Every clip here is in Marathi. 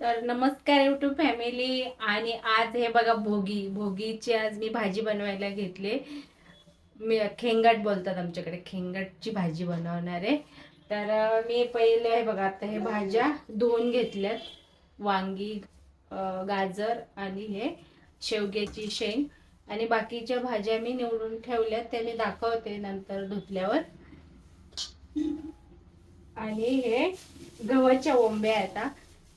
तर नमस्कार यूट्यूब फॅमिली. आणि आज हे बघा भोगीची आज मी भाजी बनवायला घेतले. मी खेंगट बोलतात आमच्याकडे, खेंगटची भाजी बनवणार आहे. तर मी पहिले हे बघा आता हे भाज्या धुवून घेतल्यात. वांगी, गाजर आणि हे शेवग्याची शेंग आणि बाकीच्या भाज्या मी निवडून ठेवल्यात, त्या मी दाखवते नंतर धुतल्यावर. आणि हे गव्हाच्या ओंब्या आता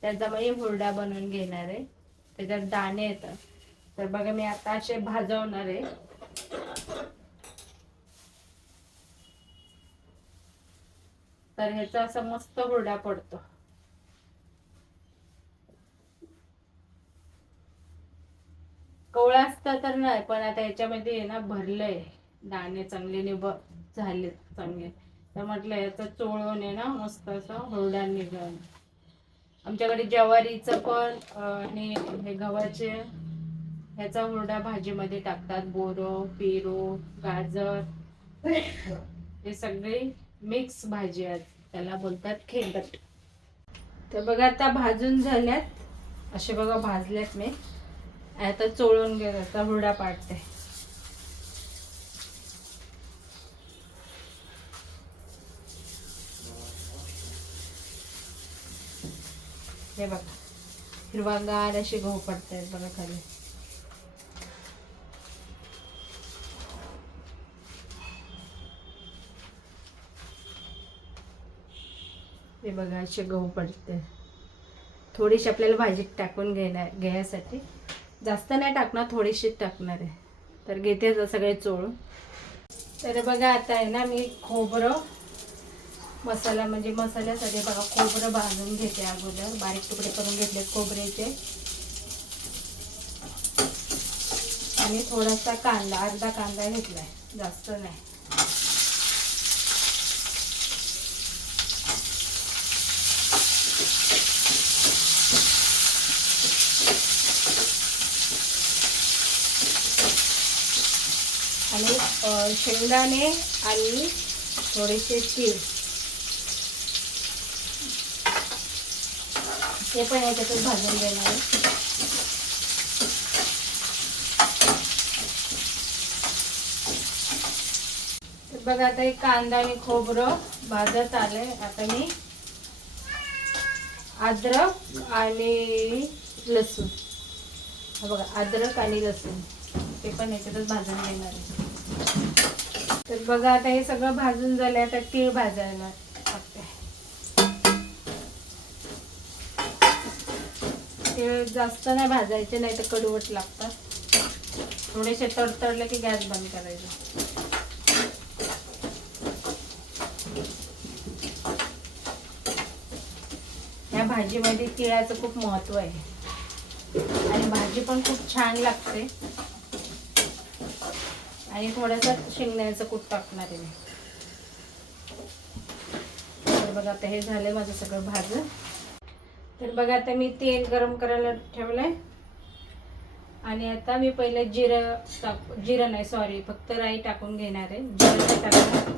त्याचा मी हुरडा बनवून घेणार आहे. त्याच्यात दाणे येतात. तर बघा मी आता असे भाजवणार आहे. तर ह्याचा असा मस्त हुरडा पडतो. कवळा असता तर नाही, पण आता ह्याच्यामध्ये ना भरलंय दाणे, चांगले निभ झाले चांगले. तर म्हटलं याचा चोळून आहे ना मस्त असा हुरडा निघाल. आमच्याकडे ज्वारीचं पण आणि हे गव्हाचे ह्याचा हुरडा भाजीमध्ये टाकतात. बोरं, पेरू, गाजर हे सगळे मिक्स भाजी आहेत, त्याला बोलतात खेंगट. तर बघा आता भाजून झाल्यात, असे बघा भाजल्यात मी. आता चोळून घे, आता हुरडा पाडते. हे बघा हिरवागार असे गहू पडतायत बघा खाली. हे बघा असे गहू पडते. थोडीशी आपल्याला भाजीत टाकून घ्यायसाठी, जास्त नाही टाकणार, थोडीशी टाकणार आहे. तर घेते सगळे चोळून. तर बघा आता आहे ना मी खोबरं मसाला, म्हणजे मसाल्यासाठी बघा खोबरं भाजून घेते. अगोदर बारीक तुकडे करून घेतले खोबऱ्याचे. आणि थोडासा कांदा, अर्धा कांदा घेतलाय, जास्त नाही. आणि शेंगदाणे आणि थोडेसे तीळ हे पण याच्यातून भाजून घेणार आहे. तर बघा आता एक कांदा आणि खोबरं भाजत आलंय. आता मी अद्रक आणि लसूण, हा बघा अद्रक आणि लसूण ते पण याच्यातच भाजून घेणार आहे. तर बघा आता हे सगळं भाजून झालंय. आता तीळ भाजायला टाकते. तीळ जास्त नाही भाजायचे, नाही तर कडवट लागतात. थोडेसे तडतडले की गॅस बंद करायचा. या भाजीमध्ये तिळाचं खूप महत्व आहे आणि भाजी पण खूप छान लागते. आणि थोडासा शेंगदाण्याचं कूट टाकणार आहे मी. तर बघा आता हे झालंय माझं सगळं भाजून. तर बघा आता मी तेल गरम करायला ठेवलंय. आणि आता मी पहिले जिरं नाही, सॉरी, फक्त राई टाकून घेणार आहे. जिरं नाही टाकणार.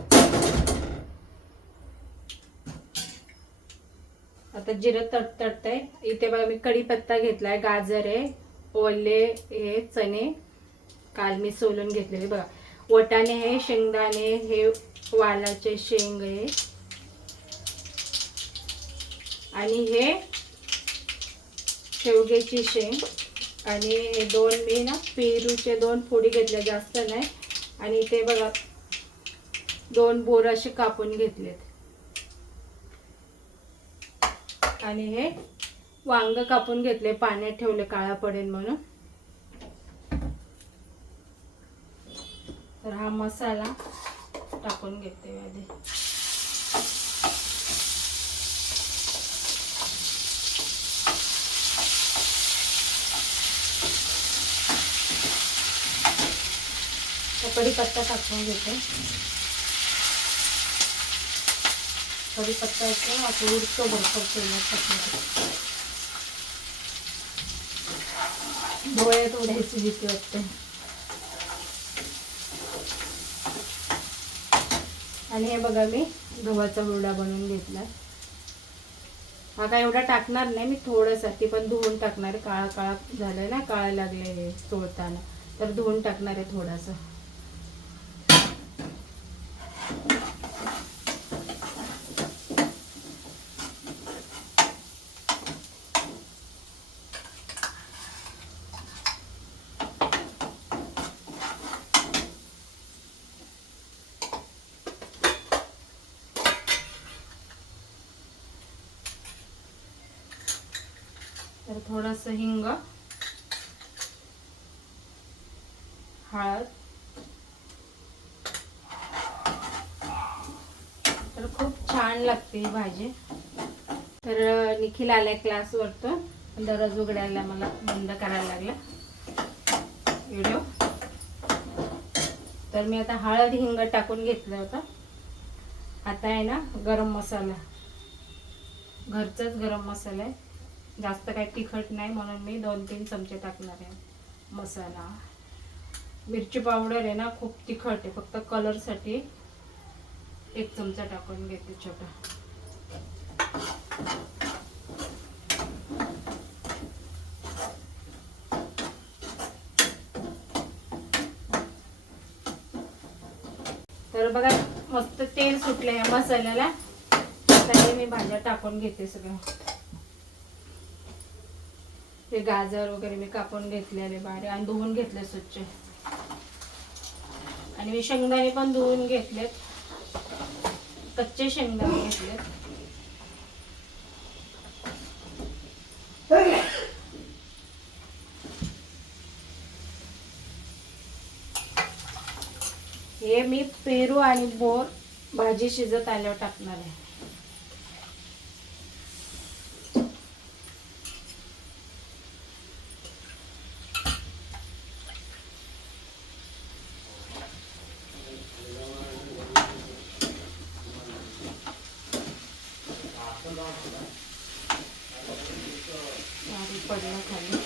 आता जिरं तडतडतंय. इथे बघा मी कढीपत्ता घेतलाय, गाजर आहे, ओले हे चणे काल मी सोलून घेतलेले बघा, वटाणे हे, शेंगदाणे हे, वालाचे शेंग आहे, आणि हे शेवग्याची शेंग. आणि हे दोन मी ना पेरूचे 2 फोडी घेतल्या, जास्त नाही. आणि इथे बघा 2 बोर असे कापून घेतलेत. आणि हे वांग कापून घेतले, पाण्यात ठेवले काळा पडेल म्हणून. तर हा मसाला टाकून घेते आधी. कढीपत्ता टाकून घेते. कढीपत्ता येतो असं उडतो भरपूर तेलात टाकून. डोळ्यात उडायची भीती वाटते. आणि हे बघा मी गव्हाचा हुरडा बनवून घेतला. हा काय एवढा टाकणार नाही मी, थोडंसं ते पण धुवून टाकणार. काळा काळा झालंय ना, काळा लागले चोळताना, तर धुवून टाकणार आहे थोडंसं. तर थोडंसं हिंग, हळद, तर खूप छान लागते ही भाजी. तर निखिल आलाय क्लासवरतं, दरवाज उघडायला मला बंद करायला लागला व्हिडिओ. तर मी आता हळद हिंग टाकून घेतलं होतं. आता आहे ना गरम मसाला, घरचाच गरम मसाला आहे, जास्त काही तिखट नाही म्हणून मी 2-3 चमचे टाकणार आहे मसाला. मिरची पावडर आहे ना खूप तिखट आहे, फक्त कलरसाठी 1 चमचा टाकून घेते छोटा. तर बघा मस्त तेल सुटलं या मसाल्याला. आता मी भाज्या टाकून घेते सगळं. हे गाजर वगैरे मी कापून घेतलेले बारीक आणि धुवून घेतले स्वच्छ. आणि मी शेंगदाणे पण धुवून घेतलेत, कच्चे शेंगदाणे घेतलेत. हे मी पेरू आणि बोर भाजी शिजत आल्यावर टाकणार आहे. पडलं खाली.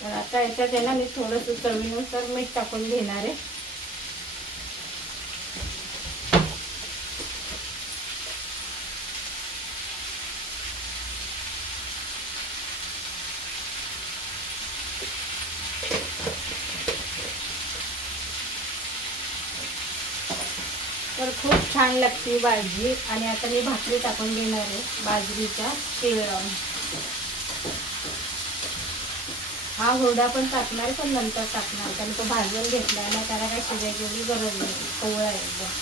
तर आता याच्यात आहे ना मी थोडंसं चवीनुसार मीठ टाकून घेणार आहे. तर खूप छान लागते भाजी. आणि आता मी भाकरी टाकून घेणार आहे बाजरीचा तीळ लावून. हा हुरडा पण टाकणार पण नंतर टाकणार, कारण तो भाजून घेतला ना, त्याला काही शिजायची गरज नाही, कोवळा आहे एकदम.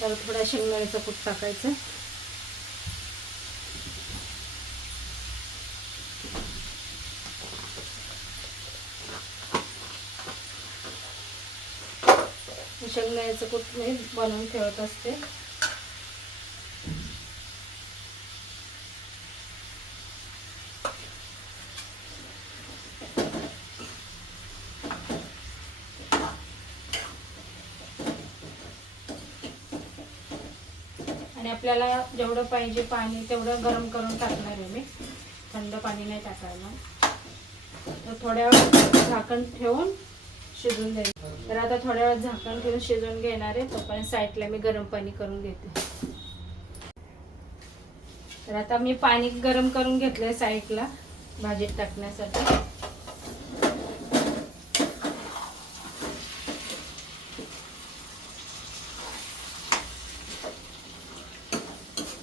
तर थोडा शेंगदाण्याचा कूट टाकायचं. शेंगदाण्याचं कूट मी बनवून ठेवत असते. आणि आपल्याला जेवढं पाहिजे पाणी तेवढं गरम करून टाकणार आहे मी, थंड पाणी नाही टाकायला. तर थोड्या वेळ झाकण ठेवून शिजून द्यायचं. तर आता थोड्या वेळ झाकण ठेवून शिजवून घेणार आहे. तोपर्यंत साईडला मी गरम पाणी करून घेते. तर आता मी पाणी गरम करून घेतलंय साईडला भाजीत टाकण्यासाठी.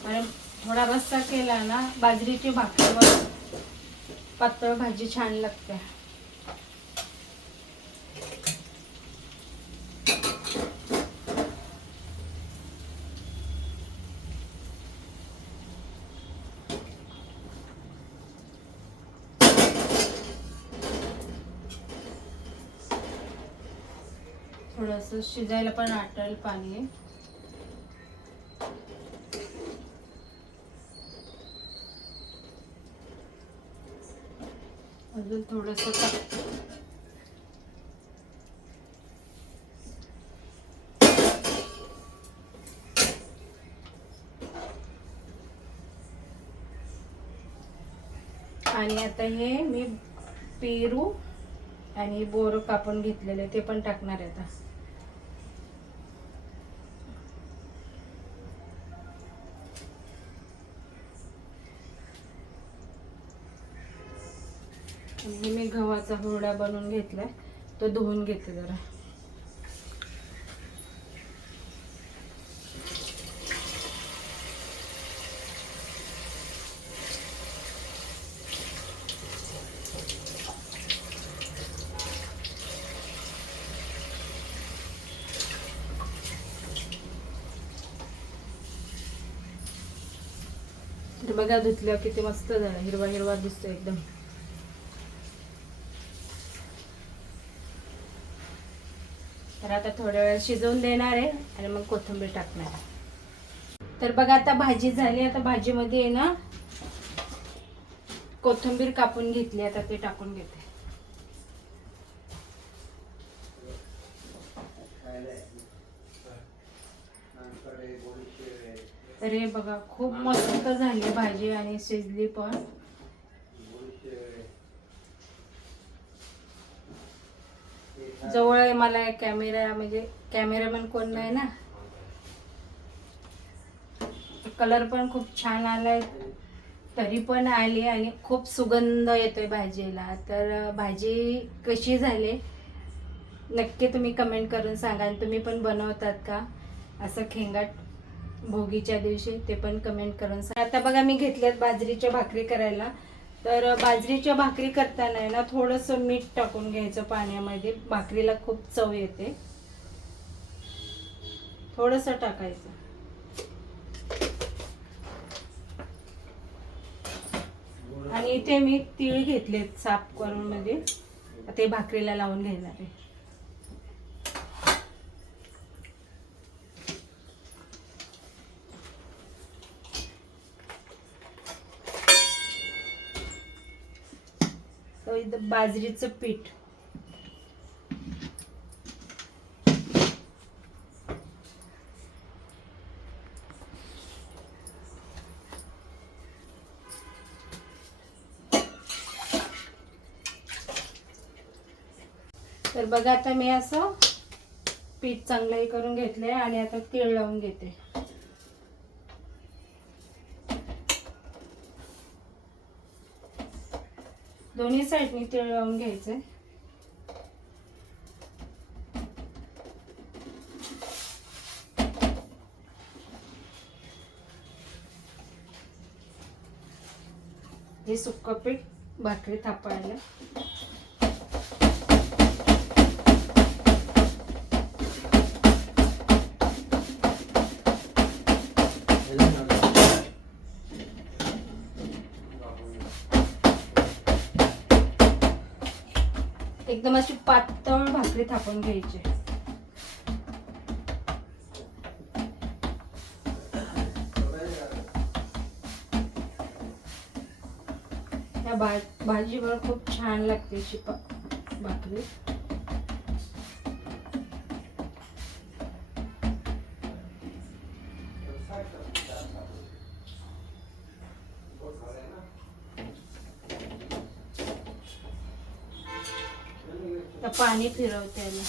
आणि थोडा रस्सा केला ना बाजरीची भाकरीवर पातळ भाजी छान लागते. थोडंसं शिजायला पण आटल पाणी. अजून थोडंसं टाकते. आणि आता हे मी पेरू आणि बोरं कापून घेतलेले ते पण टाकणार आहे आता. हे मी गव्हाचा हुरडा बनवून घेतलाय, तो धुवून घेते जरा. तर बघा धुतलं किती मस्त झालं, हिरवा हिरवा दिसतो एकदम. तर आता थोड्या वेळ शिजवून देणार आहे आणि मग कोथिंबीर टाकणार आहे. तर बघा आता भाजी झाली. आता भाजीमध्ये आहे ना कोथिंबीर कापून घेतली, आता ते टाकून घेते. तर हे बघा खूप मस्त झाली भाजी आणि शिजली पण. जवळ मला कॅमेरा म्हणजे कॅमेरामॅन कोण नाही ना. कलर पण खूप छान आलाय, तरी पण आली आणि खूप सुगंध येतोय भाजीला. तर भाजी कशी झाली नक्की तुम्ही कमेंट करून सांगा. आणि तुम्ही पण बनवतात का असं खेंगाट भोगीच्या दिवशी, ते पण कमेंट करून सांगा. आता बघा मी घेतल्यात बाजरीच्या भाकरी करायला. तर बाजरीच्या भाकरी करताना ना थोडंसं मीठ टाकून घ्यायचं पाण्यामध्ये, भाकरीला खूप चव येते. थोडंसं टाकायचं. आणि इथे मी तीळ घेतलेत साफ करून मध्ये, ते भाकरीला लावून घेणार आहे. बाजरीचं पीठ तर बघा आता मी असं पीठ चांगलंही करून घेतलंय आणि आता तीळ लावून घेते. दोन्ही साईडनी तीळ लावून घ्यायचे. हे सुक्क पीठ भाकरी थापायला. एकदम अशी पातळ भाकरी थापून घ्यायची. या भाजीवर खूप छान लागते अशी भाकरी. तर पाणी फिरवते याला.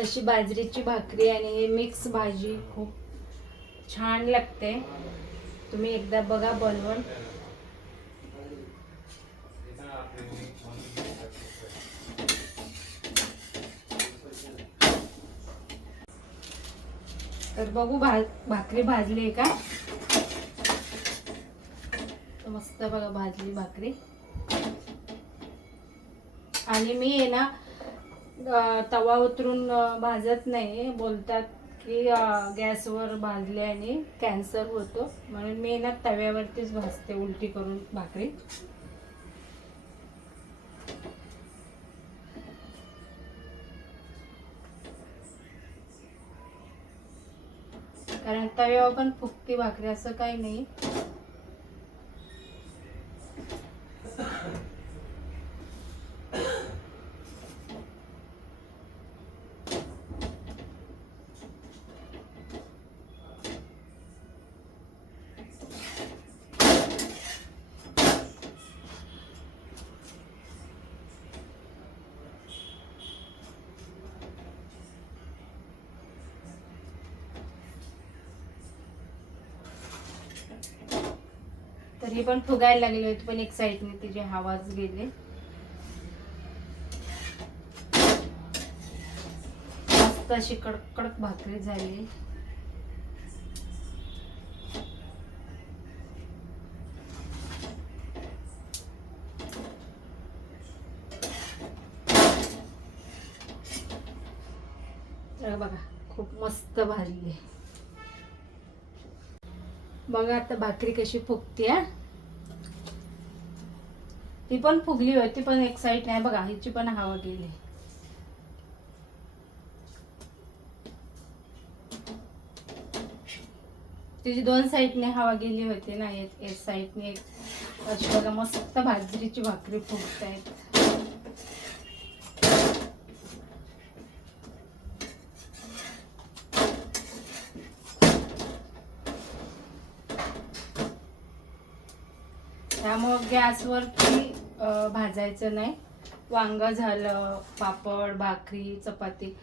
अशी बाजरीची भाकरी आणि मिक्स भाजी खूप छान लागते. तुम्ही एकदा बघा बनवून. तर बघू भाकरी भाजली का. मस्त बघा भाजली भाकरी. आणि मी आहे ना तवा उतरून भाजत नाही. बोलतात की गॅसवर भाजल्याने कॅन्सर होतो, म्हणून मी ना तव्यावरतीच भाजते उलटी करून भाकरी. तव्यावर पण फुगती भाकरी, असं काही नाही. तरी पण फुगायला लागली होती, पण एक साईडने तिचे हवाच गेले. मस्त अशी कडक कडक भाकरी झाली. बघा खूप मस्त भाजली. बघा आता भाकरी कशी फुगते. ती पण फुगली होती, पण एक साईड नाही बघा, हिची पण हवा गेली. तिची दोन साईडने हवा गेली होती ना, एक साईडने अशी बघा मस्त बाजरीची भाकरी फुगतायत. त्यामुळं गॅसवरती भाजायचं नाही. वांग झालं, पापड, भाकरी, चपाती